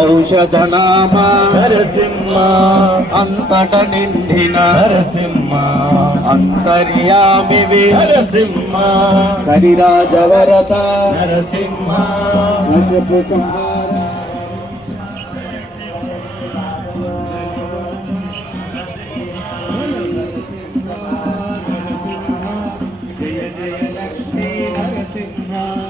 ఔషధనామ. నరసింహ. అంతట నిండిన నరసింహ. అంతర్యామివి. నరసింహ. కరిరాజవరత నరసింహ. నజపు సంహార జయ జయ Lakshmi Narasimha.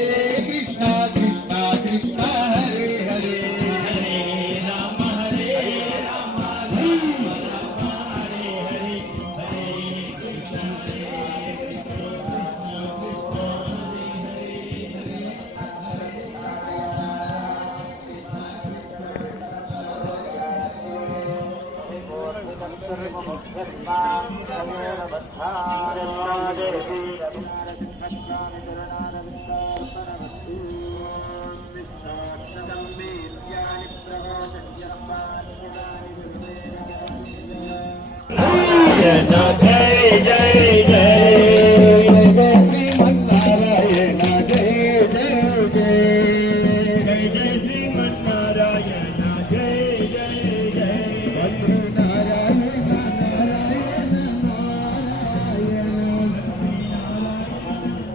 Yeah, no,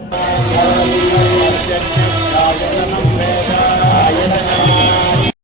Thank you.